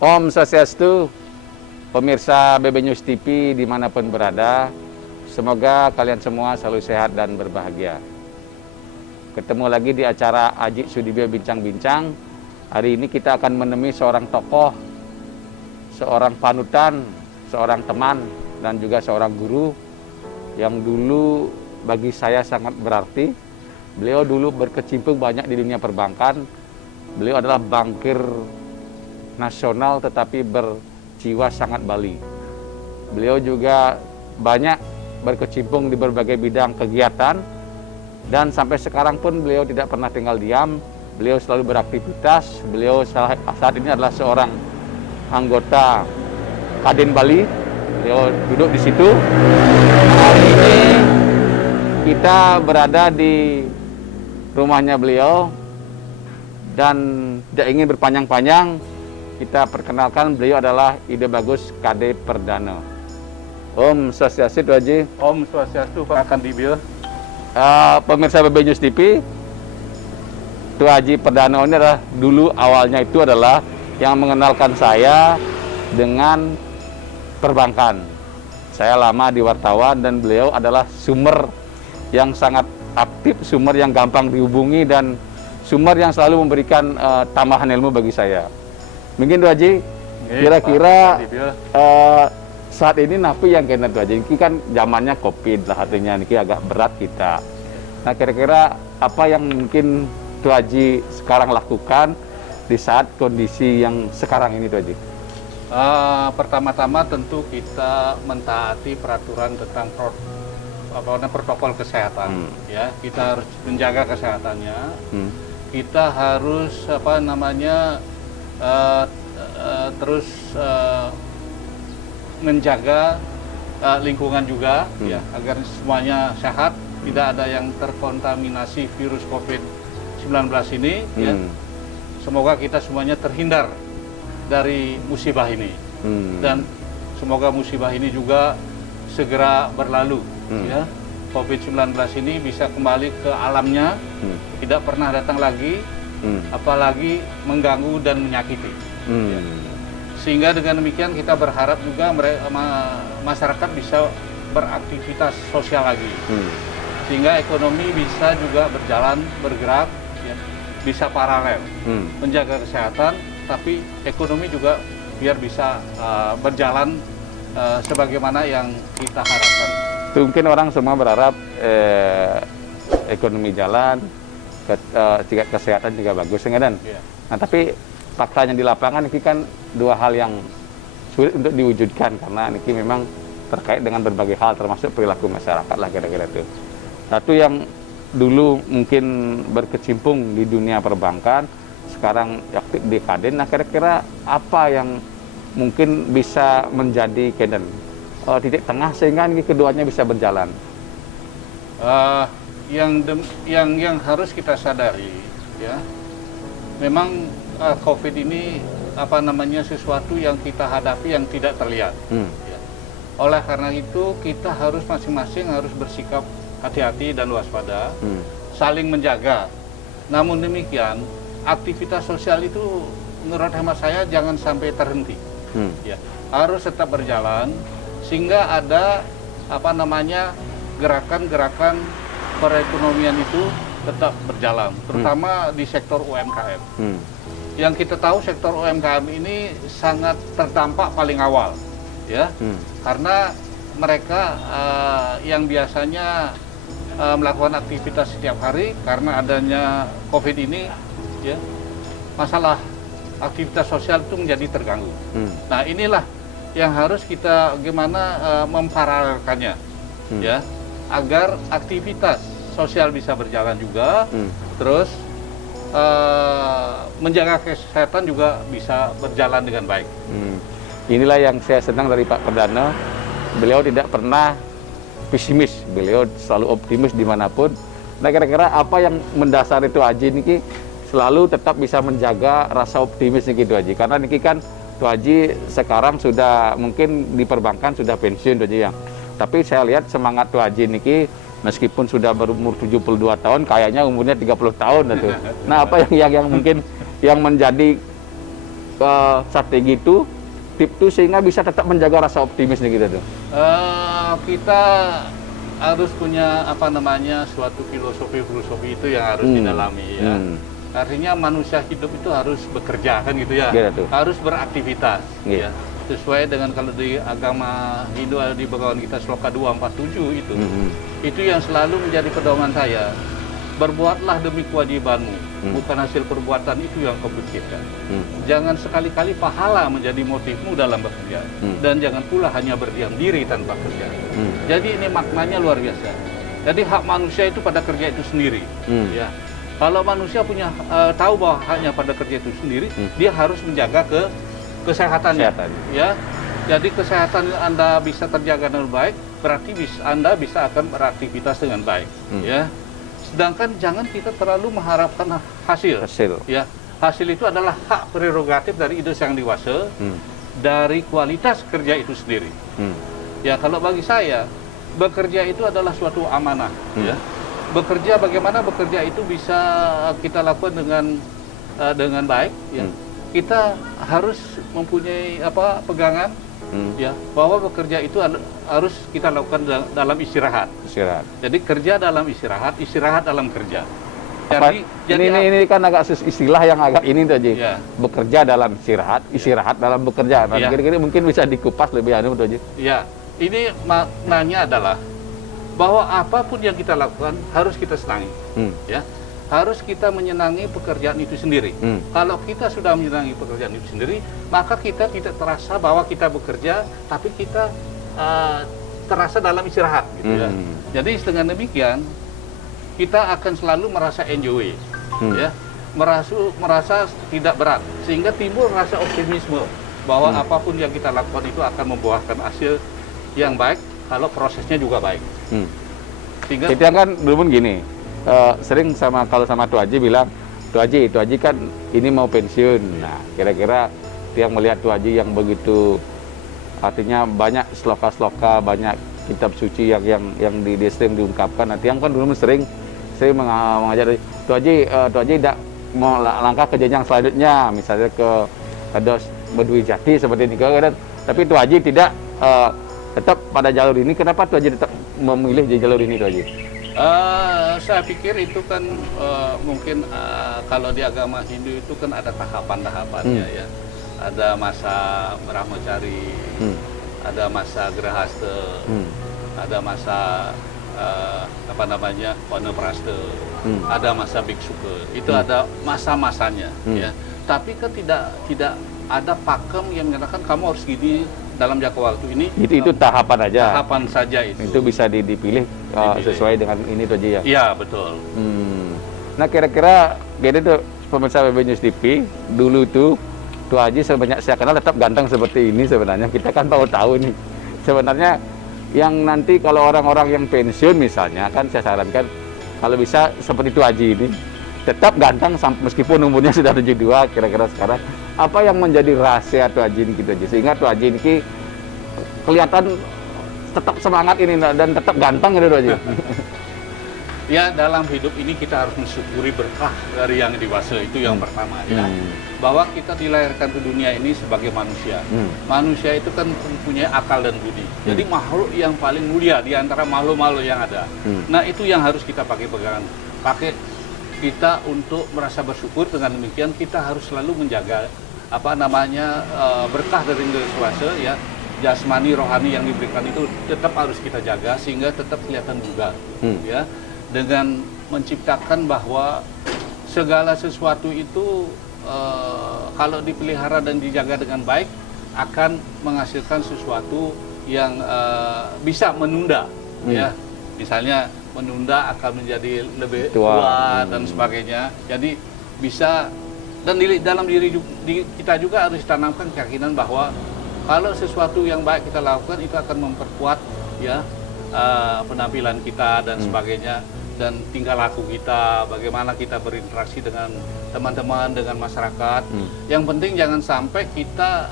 Om Swastiastu, pemirsa BB News TV dimanapun berada, semoga kalian semua selalu sehat dan berbahagia. Ketemu lagi di acara Aji Sudibyo Bincang-Bincang. Hari ini kita akan menemui seorang tokoh, seorang panutan, seorang teman, dan juga seorang guru yang dulu bagi saya sangat berarti. Beliau dulu berkecimpung banyak di dunia perbankan. Beliau adalah bankir nasional tetapi berjiwa sangat Bali. Beliau juga banyak berkecimpung di berbagai bidang kegiatan dan sampai sekarang pun beliau tidak pernah tinggal diam. Beliau selalu beraktivitas. Beliau saat ini adalah seorang anggota Kadin Bali. Beliau duduk di situ. Hari ini kita berada di rumahnya beliau dan tidak ingin berpanjang-panjang. Kita perkenalkan, beliau adalah Ide Bagus KD Perdana. Om Swastiastu, Tuh Haji. Om Swastiastu, Pak Kandibyo. Pemirsa BB News TV, Tuh Haji Perdana ini adalah dulu awalnya itu adalah yang mengenalkan saya dengan perbankan. Saya lama di wartawan dan beliau adalah sumber yang sangat aktif, sumber yang gampang dihubungi dan sumber yang selalu memberikan tambahan ilmu bagi saya. Mungkin Tuh Haji, kira-kira saat ini napi yang kena Tuh Haji, ini kan zamannya COVID lah, artinya ini agak berat kita. Nah kira-kira apa yang mungkin Tuh Haji sekarang lakukan di saat kondisi yang sekarang ini Tuh Haji? Pertama-tama tentu kita mentaati peraturan tentang protokol kesehatan. Ya, kita harus menjaga kesehatannya. Kita harus terus menjaga lingkungan juga, ya, agar semuanya sehat, tidak ada yang terkontaminasi virus COVID-19 ini. Ya. Semoga kita semuanya terhindar dari musibah ini, dan semoga musibah ini juga segera berlalu. Ya. COVID-19 ini bisa kembali ke alamnya, tidak pernah datang lagi. Apalagi mengganggu dan menyakiti. Ya. Sehingga dengan demikian kita berharap juga masyarakat bisa beraktivitas sosial lagi. Sehingga ekonomi bisa juga berjalan, bergerak, ya, bisa paralel. Menjaga kesehatan, tapi ekonomi juga biar bisa berjalan sebagaimana yang kita harapkan. Mungkin orang semua berharap ekonomi jalan, tingkat kesehatan juga bagus, ya kan? Yeah. Nah, tapi faktanya di lapangan ini kan dua hal yang sulit untuk diwujudkan karena ini memang terkait dengan berbagai hal termasuk perilaku masyarakat lah kira-kira itu. Satu yang dulu mungkin berkecimpung di dunia perbankan, sekarang aktif di Kadin. Nah, kira-kira apa yang mungkin bisa menjadi titik tengah sehingga ini keduanya bisa berjalan? Yang harus kita sadari, ya, memang COVID ini sesuatu yang kita hadapi yang tidak terlihat. Ya. Oleh karena itu kita harus masing-masing harus bersikap hati-hati dan waspada, saling menjaga. Namun demikian aktivitas sosial itu menurut hemat saya jangan sampai terhenti. Ya, harus tetap berjalan sehingga ada gerakan-gerakan perekonomian itu tetap berjalan, terutama di sektor UMKM. Yang kita tahu sektor UMKM ini sangat terdampak paling awal, ya, karena mereka yang biasanya melakukan aktivitas setiap hari karena adanya COVID ini, ya, masalah aktivitas sosial itu menjadi terganggu. Nah inilah yang harus kita memparalelkannya, ya, agar aktivitas sosial bisa berjalan juga, terus menjaga kesehatan juga bisa berjalan dengan baik. Inilah yang saya senang dari Pak Perdana. Beliau tidak pernah pesimis, beliau selalu optimis dimanapun. Nah kira-kira apa yang mendasari Tuh Haji ini selalu tetap bisa menjaga rasa optimis ini Tuh Haji? Karena ini kan Tuh Haji sekarang sudah mungkin di perbankan sudah pensiun Tuh Haji ya. Tapi saya lihat semangat Tuh Haji niki meskipun sudah berumur 72 tahun, kayaknya umurnya 30 tahun itu. Nah, apa yang mungkin yang menjadi strategi itu, tip itu sehingga bisa tetap menjaga rasa optimis nih kita tuh? Kita harus punya apa namanya suatu filosofi itu yang harus didalami ya. Artinya manusia hidup itu harus bekerja kan gitu ya, harus beraktivitas ya. Sesuai dengan kalau di agama Hindu ada di Bhagavad Gita Sloka 247 itu yang selalu menjadi pedoman saya. Berbuatlah demi kewajibanmu, bukan hasil perbuatan itu yang kau pikirkan. Jangan sekali-kali pahala menjadi motifmu dalam bekerja, dan jangan pula hanya berdiam diri tanpa kerja. Jadi ini maknanya luar biasa. Jadi hak manusia itu pada kerja itu sendiri. Ya, kalau manusia punya tahu bahwa hanya pada kerja itu sendiri, dia harus menjaga kesehatannya. Ya, jadi kesehatan Anda bisa terjaga dengan baik, berarti Anda bisa akan beraktivitas dengan baik. Ya. Sedangkan jangan kita terlalu mengharapkan hasil. Ya, hasil itu adalah hak prerogatif dari industri yang dewasa, dari kualitas kerja itu sendiri. Ya, kalau bagi saya, bekerja itu adalah suatu amanah. Ya, bekerja bagaimana bekerja itu bisa kita lakukan dengan baik. Ya, kita harus mempunyai pegangan. Ya, bahwa bekerja itu harus kita lakukan dalam istirahat. Jadi kerja dalam istirahat, istirahat dalam kerja. Jadi ini kan agak istilah yang agak ini tuh Ji. Ya. Bekerja dalam istirahat, istirahat dalam bekerja. Nah, kira-kira mungkin bisa dikupas lebih anu tuh Ji. Ya, ini maknanya adalah bahwa apapun yang kita lakukan harus kita senangi. Ya. Harus kita menyenangi pekerjaan itu sendiri. Kalau kita sudah menyenangi pekerjaan itu sendiri, maka kita tidak terasa bahwa kita bekerja, tapi kita terasa dalam istirahat. Gitu ya. Jadi dengan demikian, kita akan selalu merasa enjoy, ya, merasa tidak berat, sehingga timbul rasa optimisme bahwa apapun yang kita lakukan itu akan membuahkan hasil yang baik kalau prosesnya juga baik. Sehingga kita kan dulu gini. Sering kalau sama Tuh Haji bilang, Tuh Haji kan ini mau pensiun. Nah, kira-kira yang melihat Tuh Haji yang begitu, artinya banyak sloka-sloka, banyak kitab suci yang sering diungkapkan. Nanti yang kan dulu sering mengajar Tuh Haji tidak mau langkah ke jenjang selanjutnya, misalnya ke Dos Bedui Jati seperti ini. Tapi Tuh Haji tidak tetap pada jalur ini. Kenapa Tuh Haji tetap memilih di jalur ini Tuh Haji? Saya pikir itu kan mungkin kalau di agama Hindu itu kan ada tahapan-tahapannya ya. Ada masa Brahmacari, ada masa Grahasta, ada masa Vanaprastha, ada masa Biksuka. Itu ada masa-masanya ya. Tapi kan tidak ada pakem yang mengatakan kamu harus gini dalam jangka waktu ini. Itu tahapan aja. Tahapan saja itu. Itu bisa dipilih sesuai dengan ini tuh Ji ya. Iya, betul. Nah, kira-kira gini tuh pemirsa BB News TV, dulu tuh Tuh Haji sebanyak saya kenal tetap ganteng seperti ini sebenarnya. Kita kan tahu nih. Sebenarnya yang nanti kalau orang-orang yang pensiun misalnya kan saya sarankan kalau bisa seperti Tuh Haji ini tetap ganteng meskipun umurnya sudah 72 kira-kira sekarang. Apa yang menjadi rahasia Tuh Haji ini gitu aja sehingga Tuh Haji ini kelihatan tetap semangat ini dan tetap ganteng gitu aja. Ya, dalam hidup ini kita harus mensyukuri berkah dari yang dewasa, itu yang pertama ya. Bahwa kita dilahirkan ke dunia ini sebagai manusia. Manusia itu kan mempunyai akal dan budi. Jadi makhluk yang paling mulia di antara makhluk-makhluk yang ada. Nah, itu yang harus kita pakai pegangan. Pakai kita untuk merasa bersyukur. Dengan demikian kita harus selalu menjaga berkah dari yang dewasa ya. Jasmani rohani yang diberikan itu tetap harus kita jaga sehingga tetap kelihatan bugar ya, dengan menciptakan bahwa segala sesuatu itu kalau dipelihara dan dijaga dengan baik akan menghasilkan sesuatu yang bisa menunda ya, misalnya menunda akan menjadi lebih tua dan sebagainya. Jadi bisa, dan dalam diri kita juga harus ditanamkan keyakinan bahwa kalau sesuatu yang baik kita lakukan itu akan memperkuat ya penampilan kita dan sebagainya, dan tingkah laku kita, bagaimana kita berinteraksi dengan teman-teman, dengan masyarakat. Yang penting jangan sampai kita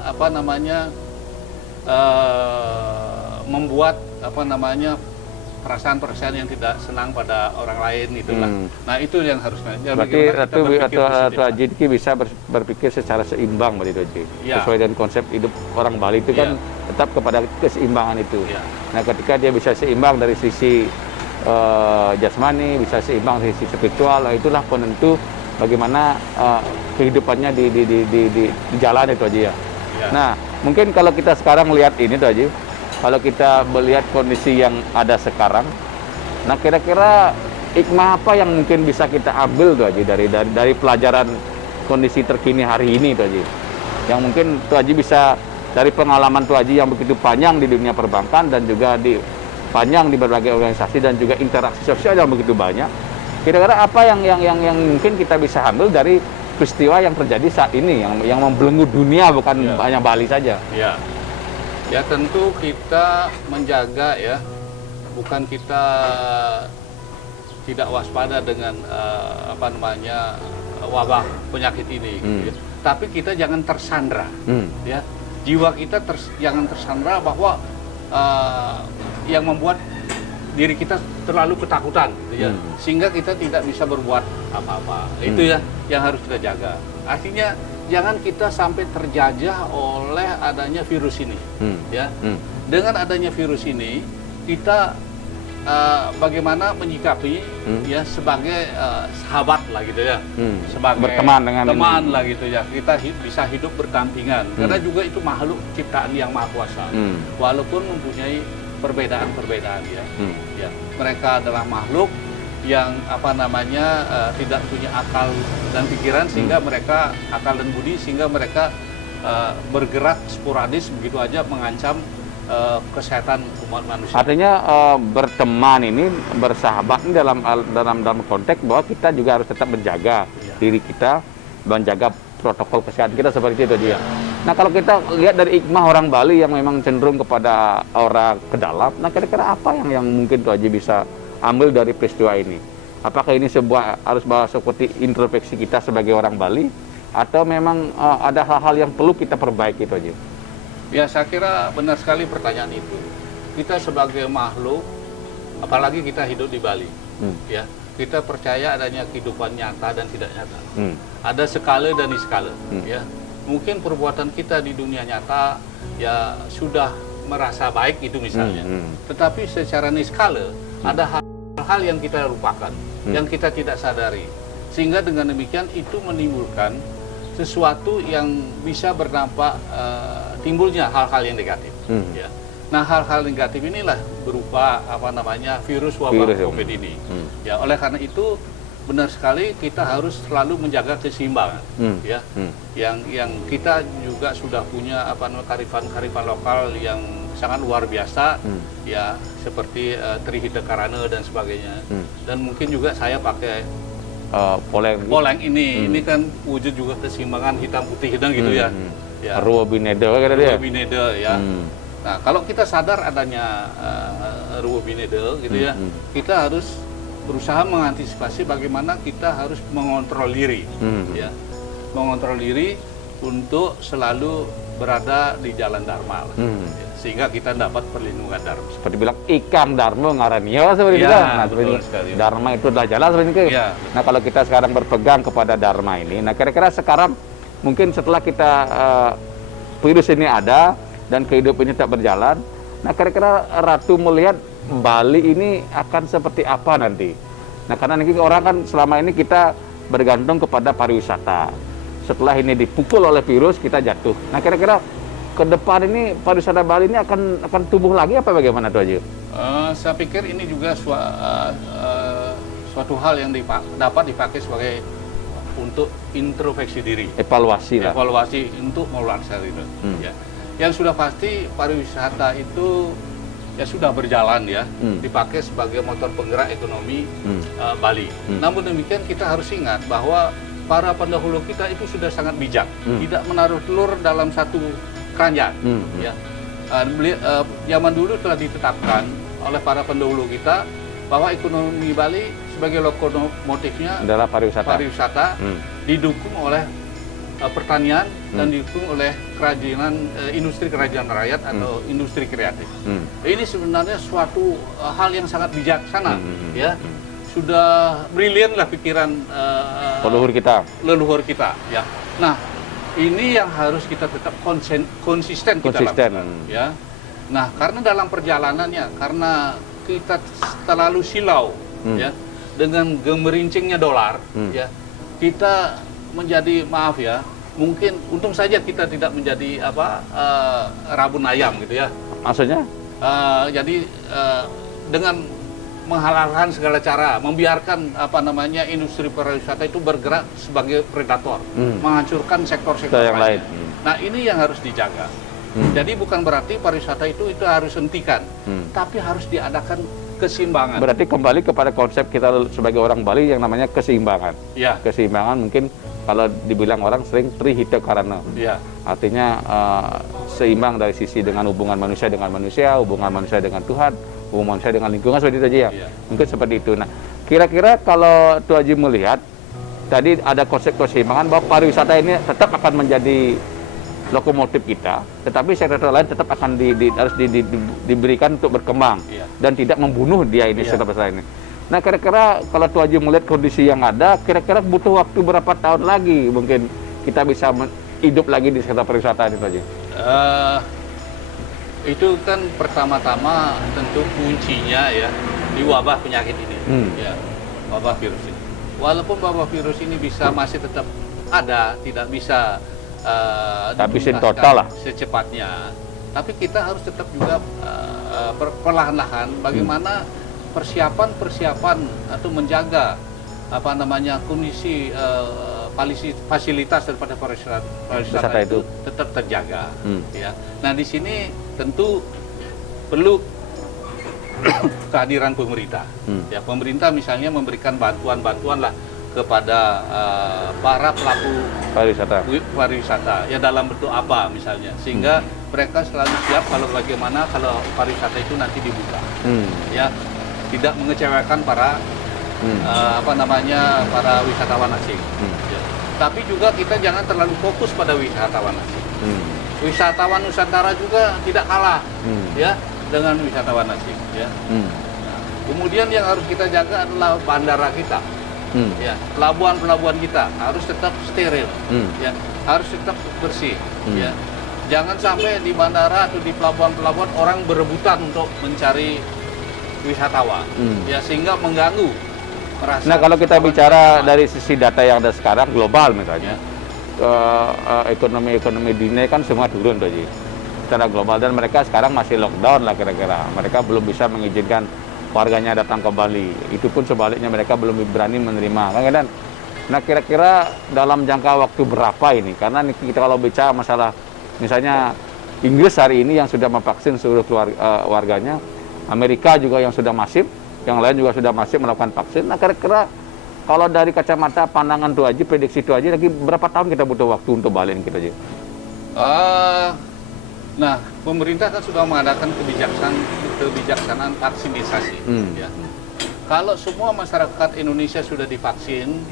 membuat perasaan-perasaan yang tidak senang pada orang lain itulah. Nah itu yang harusnya. Berarti Ratu Haji bisa berpikir secara seimbang berarti Haji. Ya. Sesuai dengan konsep hidup orang Bali itu kan tetap kepada keseimbangan itu. Ya. Nah ketika dia bisa seimbang dari sisi jasmani, bisa seimbang dari sisi spiritual, itulah penentu bagaimana kehidupannya di jalan itu Haji ya. Ya. Nah mungkin kalau kita sekarang lihat ini tuh Haji, kalau kita melihat kondisi yang ada sekarang, nah kira-kira hikmah apa yang mungkin bisa kita ambil tuh Haji dari pelajaran kondisi terkini hari ini tuh Haji, yang mungkin tuh Haji bisa dari pengalaman tuh Haji yang begitu panjang di dunia perbankan dan juga panjang di berbagai organisasi dan juga interaksi sosial yang begitu banyak. Kira-kira apa yang mungkin kita bisa ambil dari peristiwa yang terjadi saat ini yang membelenggu dunia, bukan hanya Bali saja. Ya tentu kita menjaga ya, bukan kita tidak waspada dengan wabah penyakit ini, gitu ya. Tapi kita jangan tersandra, ya jiwa kita jangan tersandra bahwa yang membuat diri kita terlalu ketakutan, gitu ya, sehingga kita tidak bisa berbuat apa-apa. Itu ya yang harus kita jaga. Artinya jangan kita sampai terjajah oleh adanya virus ini, ya. Dengan adanya virus ini, kita bagaimana menyikapi ya sebagai sahabat lah gitu ya, sebagai berteman dengan teman lah gitu ya. Kita bisa hidup berdampingan karena juga itu makhluk ciptaan yang maha kuasa, walaupun mempunyai perbedaan-perbedaan ya. Ya, mereka adalah makhluk yang tidak punya akal dan pikiran, sehingga mereka akal dan budi, sehingga mereka bergerak sporadis begitu aja mengancam kesehatan umat manusia. Artinya berteman ini, bersahabat ini dalam konteks bahwa kita juga harus tetap menjaga diri kita, menjaga protokol kesehatan kita seperti itu dia. Nah kalau kita lihat dari hikmah orang Bali yang memang cenderung kepada orang ke dalam, nah kira-kira apa yang mungkin Tuh Haji bisa ambil dari peristiwa ini? Apakah ini harus seperti introspeksi kita sebagai orang Bali, atau memang ada hal-hal yang perlu kita perbaiki Tuh Haji? Ya saya kira benar sekali pertanyaan itu. Kita sebagai makhluk, apalagi kita hidup di Bali, ya kita percaya adanya kehidupan nyata dan tidak nyata. Ada skala dan niskala, ya. Mungkin perbuatan kita di dunia nyata ya sudah merasa baik itu misalnya, tetapi secara niskala ada hal-hal yang kita lupakan, yang kita tidak sadari, sehingga dengan demikian itu menimbulkan sesuatu yang bisa berdampak timbulnya hal-hal yang negatif. Ya. Nah hal-hal negatif inilah berupa virus wabah COVID ini. Ya, oleh karena itu benar sekali kita harus selalu menjaga keseimbangan, ya. Yang kita juga sudah punya karifan lokal yang sangat luar biasa, ya seperti Trihita Karana dan sebagainya. Dan mungkin juga saya pakai poleng ini kan wujud juga keseimbangan hitam putih gitu ya. Ya. Ruwa Bineda kata dia. Ruwa Bineda ya. Nah kalau kita sadar adanya Ruwa Bineda gitu ya, kita harus berusaha mengantisipasi bagaimana kita harus mengontrol diri, ya, mengontrol diri untuk selalu berada di jalan Dharma, ya, sehingga kita dapat perlindungan Dharma. Seperti bilang ikan Dharma ngarannya seperti itu. Nah, Dharma itu adalah jalan seperti itu. Ya. Nah kalau kita sekarang berpegang kepada Dharma ini, nah kira-kira sekarang mungkin setelah kita virus ini ada dan kehidupan ini tak berjalan, nah kira-kira Ratu melihat Bali ini akan seperti apa nanti? Nah karena nanti orang kan selama ini kita bergantung kepada pariwisata. Setelah ini dipukul oleh virus, kita jatuh. Nah kira-kira ke depan ini pariwisata Bali ini akan tumbuh lagi apa bagaimana Tuh Haji? Saya pikir ini juga suatu hal yang dapat dipakai sebagai untuk introspeksi diri. Evaluasi untuk meluruskan itu. Ya. Yang sudah pasti pariwisata itu ya sudah berjalan ya, dipakai sebagai motor penggerak ekonomi Bali. Namun demikian kita harus ingat bahwa para pendahulu kita itu sudah sangat bijak, tidak menaruh telur dalam satu keranjang. Ya. Zaman dulu telah ditetapkan oleh para pendahulu kita bahwa ekonomi Bali sebagai lokomotifnya adalah pariwisata, didukung oleh pertanian dan didukung oleh industri kerajinan rakyat atau industri kreatif. Ini sebenarnya suatu hal yang sangat bijaksana, ya. Sudah brilian lah pikiran leluhur kita, ya. Nah, ini yang harus kita tetap konsisten kita lakukan, ya. Nah, karena dalam perjalanannya, karena kita terlalu silau, ya, dengan gemerincingnya dolar, ya, kita menjadi, maaf ya, mungkin untung saja kita tidak menjadi rabun ayam gitu ya. Maksudnya? Jadi dengan menghalalkan segala cara, membiarkan industri pariwisata itu bergerak sebagai predator, menghancurkan sektor-sektor yang lain. Nah, ini yang harus dijaga. Jadi bukan berarti pariwisata itu harus hentikan, tapi harus diadakan keseimbangan. Berarti kembali kepada konsep kita sebagai orang Bali yang namanya keseimbangan. Ya. Keseimbangan mungkin kalau dibilang orang sering trihita karana. Ya. Artinya seimbang dari sisi dengan hubungan manusia dengan manusia, hubungan manusia dengan Tuhan, hubungan manusia dengan lingkungan, seperti itu aja ya. Ya. Mungkin seperti itu. Nah, kira-kira kalau Tuh Haji melihat tadi ada konsep keseimbangan bahwa pariwisata ini tetap akan menjadi lokomotif kita, tetapi sektor lain tetap akan harus diberikan untuk berkembang, dan tidak membunuh dia ini sektor besar ini. Nah, kira-kira kalau Tuh Haji melihat kondisi yang ada, kira-kira butuh waktu berapa tahun lagi mungkin kita bisa hidup lagi di sektor pariwisata ini, Tuh Haji? Itu kan pertama-tama tentu kuncinya ya di wabah penyakit ini, ya, wabah virus ini. Walaupun wabah virus ini masih tetap ada, tidak bisa tapi total lah secepatnya, tapi kita harus tetap juga perlahan-lahan bagaimana persiapan atau menjaga kondisi fasilitas daripada pariwisata itu tetap terjaga, ya. Nah, di sini tentu perlu kehadiran pemerintah, ya. Pemerintah misalnya memberikan bantuan lah kepada para pelaku pariwisata ya, dalam bentuk apa misalnya, sehingga mereka selalu siap kalau pariwisata itu nanti dibuka, ya, tidak mengecewakan para para wisatawan asing, ya. Tapi juga kita jangan terlalu fokus pada wisatawan asing. Wisatawan Nusantara juga tidak kalah, ya, dengan wisatawan asing, ya. Nah, kemudian yang harus kita jaga adalah bandara kita. Ya, pelabuhan kita harus tetap steril, ya, harus tetap bersih, ya. Jangan sampai di bandara atau di pelabuhan orang berebutan untuk mencari wisatawan, ya, sehingga mengganggu. Nah, kalau kita bicara dari sisi data yang ada sekarang global misalnya, ekonomi dunia kan semua turun, Tuh Haji, secara global, dan mereka sekarang masih lockdown lah kira-kira. Mereka belum bisa mengizinkan warganya datang ke Bali. Itu pun sebaliknya mereka belum berani menerima, kan? Nah, kira-kira dalam jangka waktu berapa ini? Karena kita kalau bicara masalah misalnya Inggris hari ini yang sudah memvaksin seluruh warganya, Amerika juga yang sudah masif, yang lain juga sudah masif melakukan vaksin. Nah, kira-kira kalau dari kacamata pandangan Tuh Haji, prediksi Tuh Haji, lagi berapa tahun kita butuh waktu untuk balik kita, Haji? Nah, pemerintah kan sudah mengadakan kebijaksanaan vaksinisasi, ya. Kalau semua masyarakat Indonesia sudah divaksin,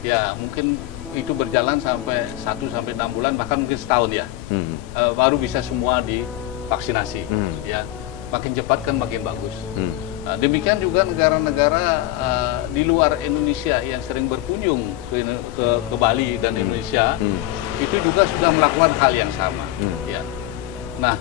ya mungkin itu berjalan sampai 1-6 bulan, bahkan mungkin setahun, ya, baru bisa semua divaksinasi, ya. Makin cepat kan makin bagus. Demikian juga negara-negara di luar Indonesia yang sering berkunjung ke Bali dan Indonesia, itu juga sudah melakukan hal yang sama, ya. Nah,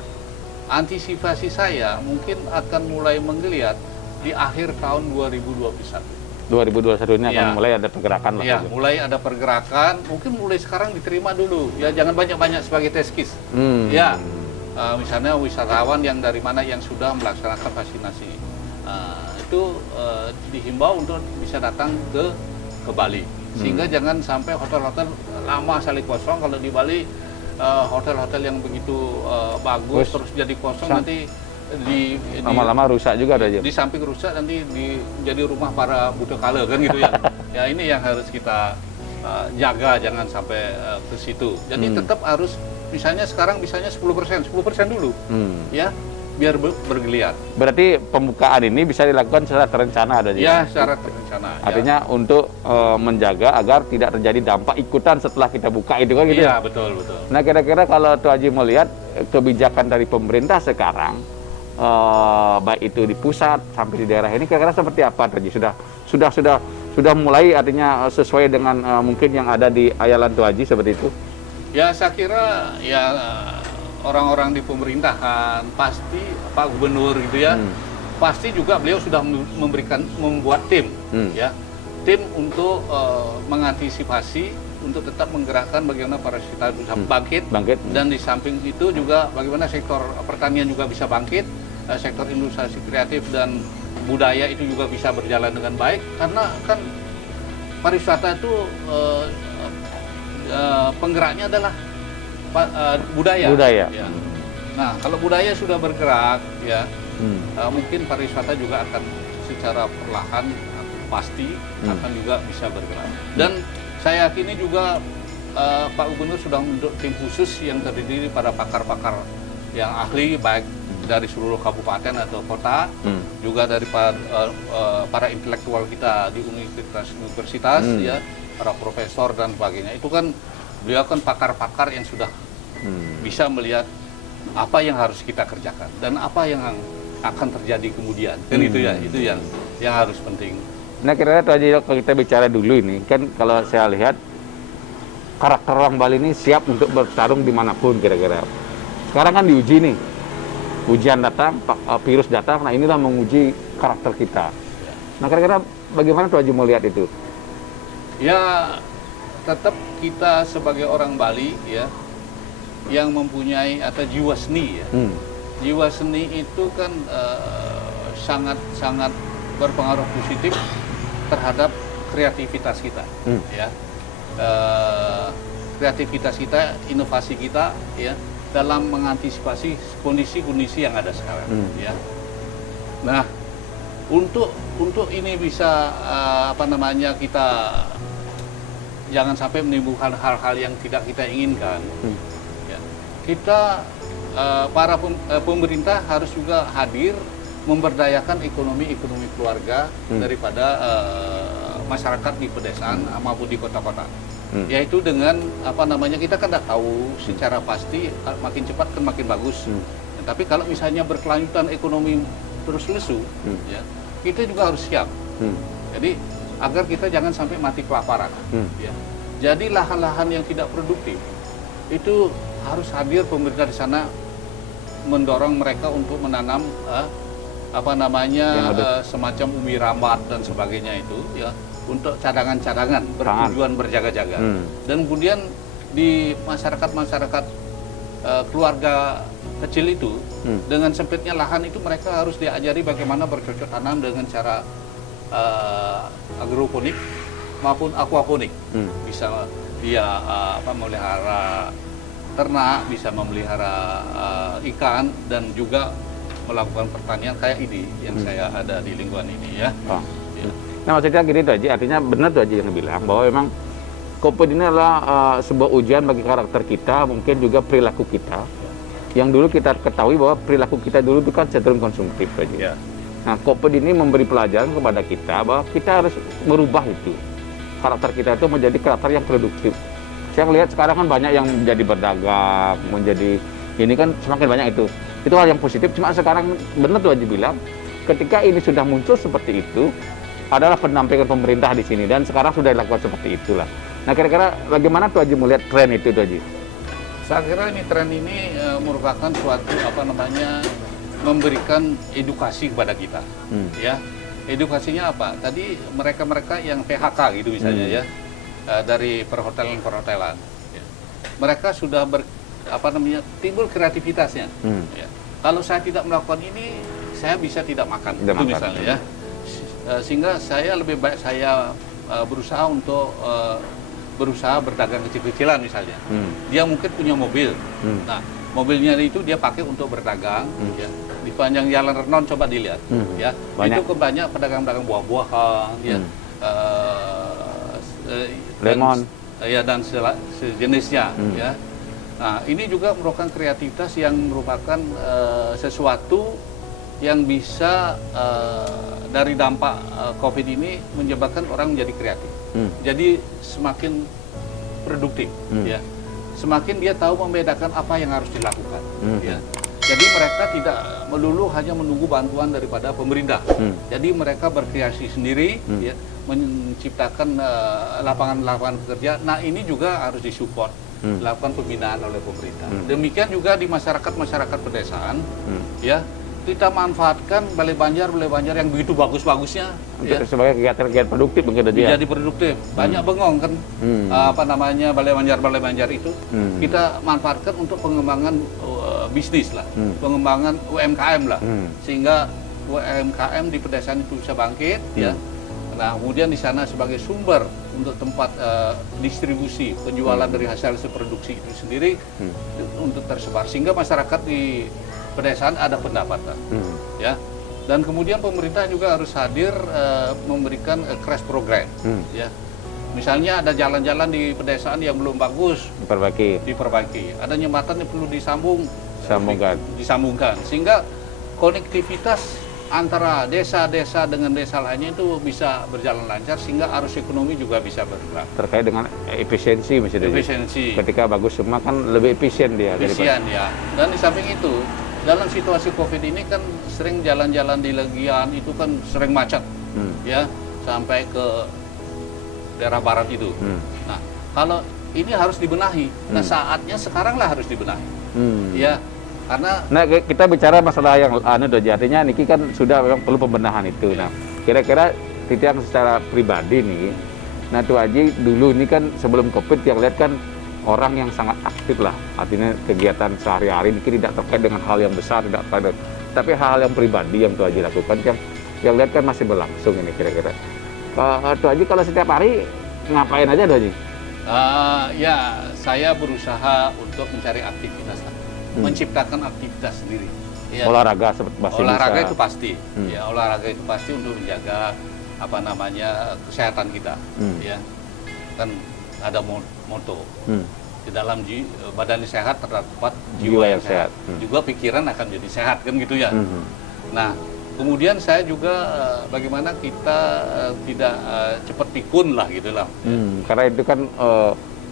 antisipasi saya mungkin akan mulai menggeliat di akhir tahun 2021. 2021 ini akan mulai ada pergerakan lah. Ya, mulai ada pergerakan, mungkin mulai sekarang diterima dulu. Ya, jangan banyak-banyak sebagai test case. Ya, misalnya wisatawan yang dari mana yang sudah melaksanakan vaksinasi, itu dihimbau untuk bisa datang ke Bali. Sehingga jangan sampai hotel-hotel lama sekali kosong. Kalau di Bali hotel-hotel yang begitu bagus terus jadi kosong, nanti lama-lama rusak juga ada. Di samping rusak nanti jadi rumah para budakala, kan gitu ya. Ya, ini yang harus kita jaga, jangan sampai ke situ. Jadi tetap harus, misalnya sekarang misalnya 10% dulu, ya. biar bergeliat. Berarti pembukaan ini bisa dilakukan secara terencana ada Ya, secara terencana. Artinya untuk menjaga agar tidak terjadi dampak ikutan setelah kita buka itu kan gitu. Iya, betul, betul. Nah, kira-kira kalau Tuh Haji melihat kebijakan dari pemerintah sekarang, baik itu di pusat sampai di daerah ini, kira-kira seperti apa Tuh Haji? Sudah mulai artinya sesuai dengan mungkin yang ada di ayalan Tuh Haji seperti itu? Ya, saya kira ya orang-orang di pemerintahan pasti Pak Gubernur gitu ya, pasti juga beliau sudah membuat tim, ya, tim untuk mengantisipasi untuk tetap menggerakkan bagaimana pariwisata bisa bangkit. Dan di samping itu juga bagaimana sektor pertanian juga bisa bangkit, sektor industri kreatif dan budaya itu juga bisa berjalan dengan baik, karena kan pariwisata itu penggeraknya adalah budaya. Ya. Nah, kalau budaya sudah bergerak, ya mungkin pariwisata juga akan secara perlahan pasti akan juga bisa bergerak. Dan saya yakini juga Pak Gubernur sudah membentuk tim khusus yang terdiri pada pakar-pakar yang ahli, baik dari seluruh kabupaten atau kota, juga dari para intelektual kita di universitas, ya, para profesor dan sebagainya. Itu kan beliau kan pakar-pakar yang sudah bisa melihat apa yang harus kita kerjakan dan apa yang akan terjadi kemudian. Kan itu ya, itu yang harus penting. Nah, kira-kira Tuh Haji, kalau kita bicara dulu ini, kan kalau saya lihat karakter orang Bali ini siap untuk bertarung dimanapun kira-kira. Sekarang kan diuji nih, ujian datang, virus datang, nah inilah menguji karakter kita. Nah, kira-kira bagaimana Tuh Haji melihat itu? Ya, tetap kita sebagai orang Bali ya, yang mempunyai atau jiwa seni ya. Jiwa seni itu kan sangat berpengaruh positif terhadap kreativitas kita, ya. Kreativitas kita, inovasi kita, ya, dalam mengantisipasi kondisi-kondisi yang ada sekarang, ya. Nah, untuk ini bisa kita jangan sampai menimbulkan hal-hal yang tidak kita inginkan. Ya. Kita para pemerintah harus juga hadir memberdayakan ekonomi keluarga daripada masyarakat di pedesaan maupun di kota-kota. Yaitu dengan kita kan tidak tahu secara pasti makin cepat kan makin bagus. Tapi kalau misalnya berkelanjutan ekonomi terus lesu, ya, kita juga harus siap. Jadi agar kita jangan sampai mati kelaparan. Ya. Jadi lahan-lahan yang tidak produktif itu harus hadir pemerintah di sana mendorong mereka untuk menanam semacam umbi rambat dan sebagainya itu, ya, untuk cadangan-cadangan bertujuan berjaga-jaga. Dan kemudian di masyarakat keluarga kecil itu dengan sempitnya lahan itu mereka harus diajari bagaimana bercocok tanam dengan cara agroponik maupun aquaponik. Bisa dia memelihara ternak, bisa memelihara ikan, dan juga melakukan pertanian kayak ini yang saya ada di lingkungan ini, ya. Ya. Nah, maksudnya gini Tuh Haji, artinya benar Tuh Haji yang bilang bahwa memang COVID ini adalah sebuah ujian bagi karakter kita, mungkin juga perilaku kita. Yang dulu kita ketahui bahwa perilaku kita dulu itu kan cenderung konsumtif Tuh Haji. Ya. Nah, COVID ini memberi pelajaran kepada kita bahwa kita harus merubah itu. Karakter kita itu menjadi karakter yang produktif. Saya lihat sekarang kan banyak yang menjadi berdagang, menjadi ini kan semakin banyak itu. Itu hal yang positif. Cuma sekarang benar Tuh Haji bilang, ketika ini sudah muncul seperti itu, adalah pendampingan pemerintah di sini, dan sekarang sudah dilakukan seperti itulah. Nah, kira-kira bagaimana Tuh Haji melihat tren itu Tuh Haji? Saya kira tren ini merupakan suatu memberikan edukasi kepada kita, ya. Edukasinya apa? Tadi mereka yang PHK gitu misalnya, ya, dari perhotelan, ya. Mereka sudah timbul kreativitasnya. Ya. Kalau saya tidak melakukan ini, saya bisa tidak makan, itu misalnya, ya. Sehingga saya lebih baik saya berusaha untuk berusaha berdagang kecil-kecilan misalnya. Dia mungkin punya mobil. Nah, mobilnya itu dia pakai untuk berdagang, ya. Di panjang jalan Renon coba dilihat, ya. Banyak. Itu banyak pedagang-pedagang buah-buahan, ya. Lemon, dan sejenisnya, ya. Nah, ini juga merupakan kreativitas yang merupakan sesuatu yang bisa dari dampak COVID ini menyebabkan orang menjadi kreatif. Jadi semakin produktif, ya. Semakin dia tahu membedakan apa yang harus dilakukan, ya. Jadi mereka tidak melulu hanya menunggu bantuan daripada pemerintah. Jadi mereka berkreasi sendiri, ya, menciptakan lapangan-lapangan kerja. Nah, ini juga harus disupport, dilakukan pembinaan oleh pemerintah. Demikian juga di masyarakat pedesaan, ya, kita manfaatkan balai banjar yang begitu bagus-bagusnya, ya, sebagai kegiatan produktif mungkin dia. Jadi produktif. Banyak bengong kan, balai banjar itu kita manfaatkan untuk pengembangan bisnis lah, pengembangan UMKM lah, sehingga UMKM di pedesaan itu bisa bangkit, ya. Nah, kemudian di sana sebagai sumber untuk tempat distribusi penjualan dari hasil produksi itu sendiri untuk tersebar, sehingga masyarakat di pedesaan ada pendapatan, ya. Dan kemudian pemerintah juga harus hadir memberikan crash program, ya. Misalnya ada jalan-jalan di pedesaan yang belum bagus, diperbaiki. Ada jembatan yang perlu disambungkan, sehingga konektivitas antara desa-desa dengan desa lainnya itu bisa berjalan lancar, sehingga arus ekonomi juga bisa bergerak. Terkait dengan efisiensi misalnya. Efisiensi. Ketika bagus semua kan lebih efisien dia. Efisien, ya. Dan di samping itu, dalam situasi COVID ini kan sering jalan-jalan di Legian itu kan sering macet, ya, sampai ke daerah barat itu. Nah, kalau ini harus dibenahi. Nah, saatnya sekarang lah harus dibenahi, ya. Karena kita bicara masalah yang artinya Niki kan sudah memang perlu pembenahan itu. Nah, kira-kira Titiang secara pribadi nih, nah tuh Haji dulu ini kan sebelum COVID yang lihat kan orang yang sangat aktif lah, artinya kegiatan sehari-hari ini tidak terkait dengan hal yang besar, tidak terkait, tapi hal-hal yang pribadi yang tuh Haji lakukan yang lihat kan masih berlangsung ini kira-kira. Tuh Haji kalau setiap hari ngapain aja tuh Haji? Ya, saya berusaha untuk mencari aktivitas, menciptakan aktivitas sendiri. Ya, olahraga pasti olahraga bisa. itu pasti, ya, olahraga itu pasti untuk menjaga kesehatan kita, ya. Kan ada moto di dalam badan sehat terdapat jiwa yang sehat. Juga pikiran akan jadi sehat, kan gitu ya. Nah, kemudian saya juga bagaimana kita tidak cepat pikun lah gitu lah. Karena itu kan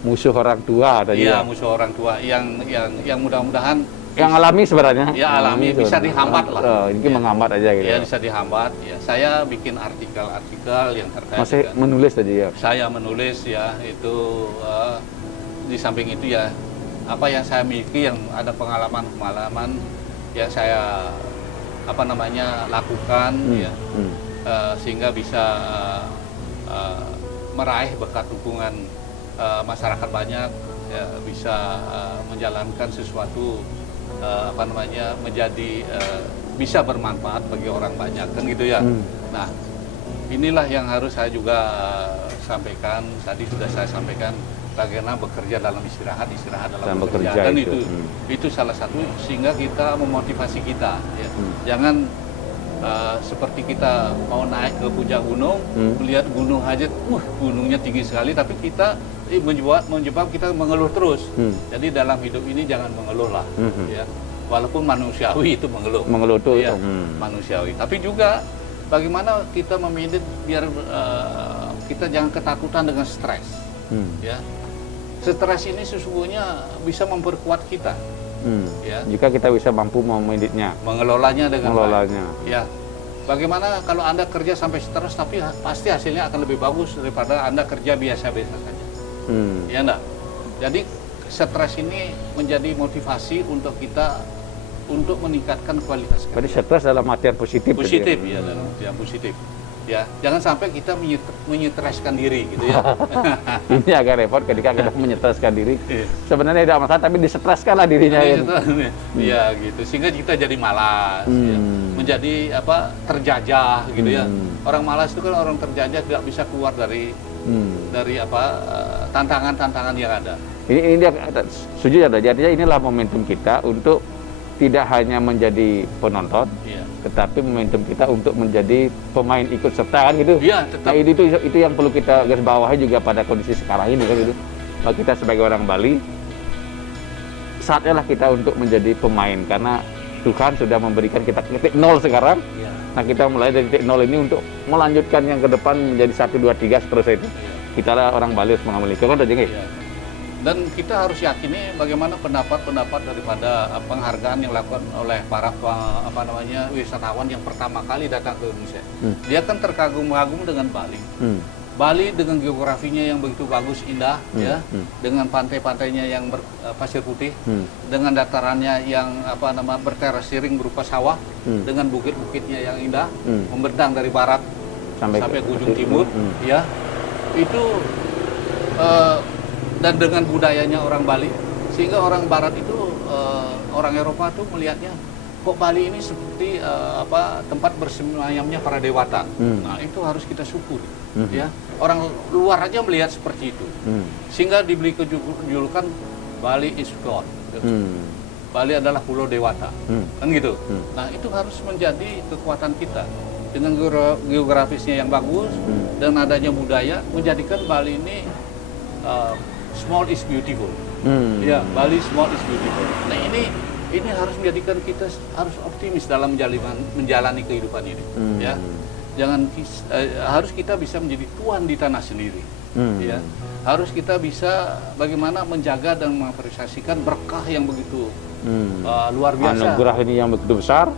musuh orang tua tadi. Iya, musuh orang tua yang mudah-mudahan yang alami sebenarnya. Ya, alami bisa dihambat lah. Ini menghambat aja gitu. Ya, bisa dihambat. Ya, saya bikin artikel-artikel yang terkait. Masih menulis tadi ya. Saya menulis, ya, itu di samping itu ya apa yang saya miliki, yang ada pengalaman-pengalaman yang saya lakukan, ya, sehingga bisa meraih berkat dukungan masyarakat banyak, ya, bisa menjalankan sesuatu menjadi bisa bermanfaat bagi orang banyak, kan gitu ya. Nah, inilah yang harus saya juga sampaikan. Tadi sudah saya sampaikan bagaimana bekerja dalam istirahat dalam bekerja, dan itu salah satu sehingga kita memotivasi kita, ya. Jangan seperti kita mau naik ke puncak gunung, melihat gunung aja, gunungnya tinggi sekali, tapi kita menjebak kita mengeluh terus. Jadi dalam hidup ini jangan mengeluh lah, ya. Walaupun manusiawi itu mengeluh tuh, ya, manusiawi. Tapi juga bagaimana kita memilih biar kita jangan ketakutan dengan stres, ya. Stres ini sesungguhnya bisa memperkuat kita, ya. Jika kita bisa mampu memanagenya, mengelolanya dengan baik, ya. Bagaimana kalau Anda kerja sampai stres, tapi pasti hasilnya akan lebih bagus daripada Anda kerja biasa-biasa saja. Ya enggak? Jadi stres ini menjadi motivasi untuk kita untuk meningkatkan kualitas kerja. Berarti stres dalam artian positif. Positif, ya, dalam artian positif. Ya, jangan sampai kita menyetreskan diri gitu ya. Ini agak repot ketika kita menyetreskan diri. Sebenarnya tidak masalah, tapi disestreskanlah dirinya. Iya, gitu. Sehingga kita jadi malas, ya. Menjadi terjajah gitu ya. Orang malas itu kan orang terjajah, tidak bisa keluar dari tantangan-tantangan yang ada. Ini dia setuju ya, jadinya inilah momentum kita untuk tidak hanya menjadi penonton, tetapi momentum kita untuk menjadi pemain ikut serta, kan gitu. Iya, tetap. Nah, itu yang perlu kita garis bawahi juga pada kondisi sekarang ini, kan gitu. Kalau kita sebagai orang Bali, saatnya lah kita untuk menjadi pemain, karena Tuhan sudah memberikan kita titik nol sekarang. Ya. Nah, kita mulai dari titik nol ini untuk melanjutkan yang ke depan menjadi 1, 2, 3 seterusnya itu. Kita lah orang Bali harus mengambil itu kan, Raja. Ya. Dan kita harus yakini bagaimana pendapat-pendapat daripada penghargaan yang dilakukan oleh para wisatawan yang pertama kali datang ke Indonesia. Dia kan terkagum-kagum dengan Bali. Bali dengan geografinya yang begitu bagus, indah, ya, dengan pantai-pantainya yang pasir putih, dengan datarannya yang berterasering berupa sawah, dengan bukit-bukitnya yang indah, membentang dari barat sampai ke ujung timur, ya, itu dan dengan budayanya orang Bali, sehingga orang Barat itu orang Eropa tuh melihatnya, kok Bali ini seperti tempat bersemayamnya para dewata. Nah, itu harus kita syukuri. Ya, orang luar aja melihat seperti itu, sehingga diberi kejulukan Bali is God. Bali adalah pulau dewata, kan gitu. Nah, itu harus menjadi kekuatan kita dengan geografisnya yang bagus dan adanya budaya, menjadikan Bali ini small is beautiful. Ya, Bali small is beautiful. Nah, ini harus menjadikan kita harus optimis dalam menjalani kehidupan ini. Ya. Harus kita bisa menjadi tuan di tanah sendiri. Ya. Harus kita bisa bagaimana menjaga dan mengapresiasikan berkah yang begitu luar biasa. Anugerah ini yang begitu besar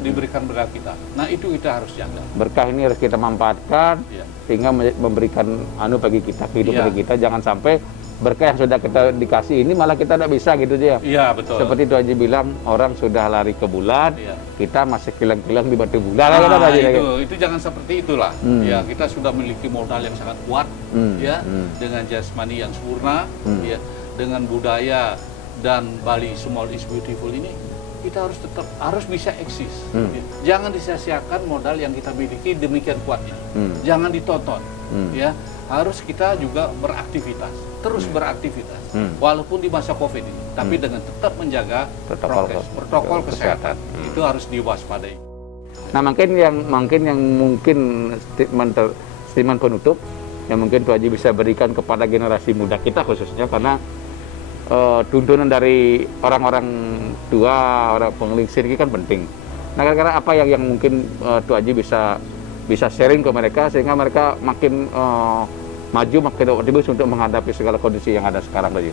diberikan kepada kita. Nah, itu kita harus jaga. Berkah ini harus kita manfaatkan, sehingga memberikan bagi kita, kehidupan bagi kita. Jangan sampai berkah yang sudah kita dikasih ini malah kita tidak bisa gitu aja. Iya, betul. Seperti itu Haji bilang, orang sudah lari ke bulan, kita masih kilang-kilang di batu bulan. Itu jangan seperti itulah. Ya, kita sudah memiliki modal yang sangat kuat, ya, dengan jasmani yang sempurna, ya, dengan budaya dan Bali small is beautiful ini, kita harus bisa eksis. Jangan disia-siakan modal yang kita miliki demikian kuatnya. Jangan ditonton, ya. Harus kita juga beraktivitas, terus beraktivitas, walaupun di masa COVID ini, tapi dengan tetap menjaga protokol kesehatan. Itu harus diwaspadai. Nah, mungkin yang statement penutup yang mungkin Tuh Haji bisa berikan kepada generasi muda kita khususnya, karena tuntunan dari orang-orang tua, orang penglingsir ini kan penting. Nah, kira-kira apa yang mungkin Tuh Haji bisa sharing ke mereka sehingga mereka makin maju, makin optimis untuk menghadapi segala kondisi yang ada sekarang tadi?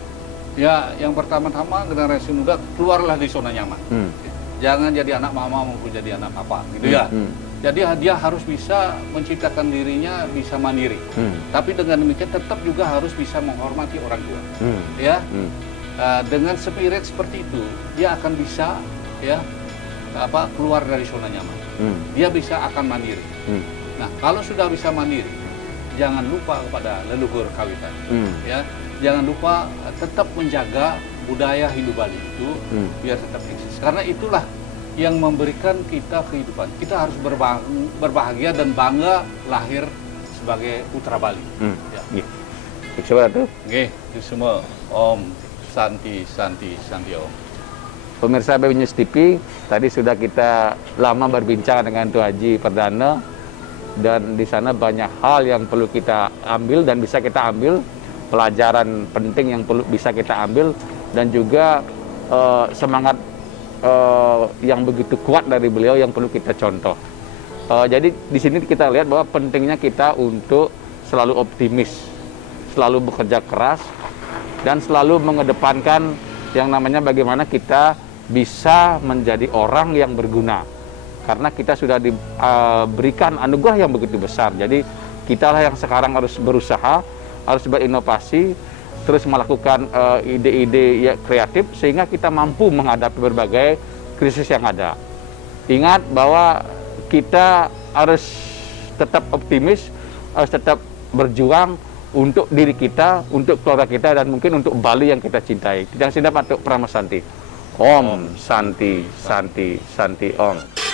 Ya, yang pertama-tama generasi muda keluarlah di zona nyaman. Jangan jadi anak mama maupun jadi anak papa, gitu ya. Jadi dia harus bisa menciptakan dirinya bisa mandiri. Tapi dengan demikian tetap juga harus bisa menghormati orang tua. Ya, dengan spirit seperti itu dia akan bisa keluar dari zona nyaman. Dia bisa akan mandiri. Nah, kalau sudah bisa mandiri, jangan lupa kepada leluhur kawitan. Ya, jangan lupa tetap menjaga budaya hidup Bali itu biar tetap eksis. Karena itulah yang memberikan kita kehidupan. Kita harus berbahagia dan bangga lahir sebagai putra Bali. Coba tuh. Oke, itu semua Om Santi Om. Pemirsa BB News TV, tadi sudah kita lama berbincang dengan Tuh Haji Perdana, dan di sana banyak hal yang perlu kita ambil dan bisa kita ambil, pelajaran penting yang perlu bisa kita ambil, dan juga semangat yang begitu kuat dari beliau yang perlu kita contoh. Jadi di sini kita lihat bahwa pentingnya kita untuk selalu optimis, selalu bekerja keras, dan selalu mengedepankan yang namanya bagaimana kita bisa menjadi orang yang berguna. Karena kita sudah diberikan anugerah yang begitu besar. Jadi kitalah yang sekarang harus berusaha, harus berinovasi, terus melakukan ide-ide kreatif sehingga kita mampu menghadapi berbagai krisis yang ada. Ingat bahwa kita harus tetap optimis, harus tetap berjuang untuk diri kita, untuk keluarga kita, dan mungkin untuk Bali yang kita cintai. Tidak Sinda Patuk Prama Santi. Om Santi Santi Santi Om.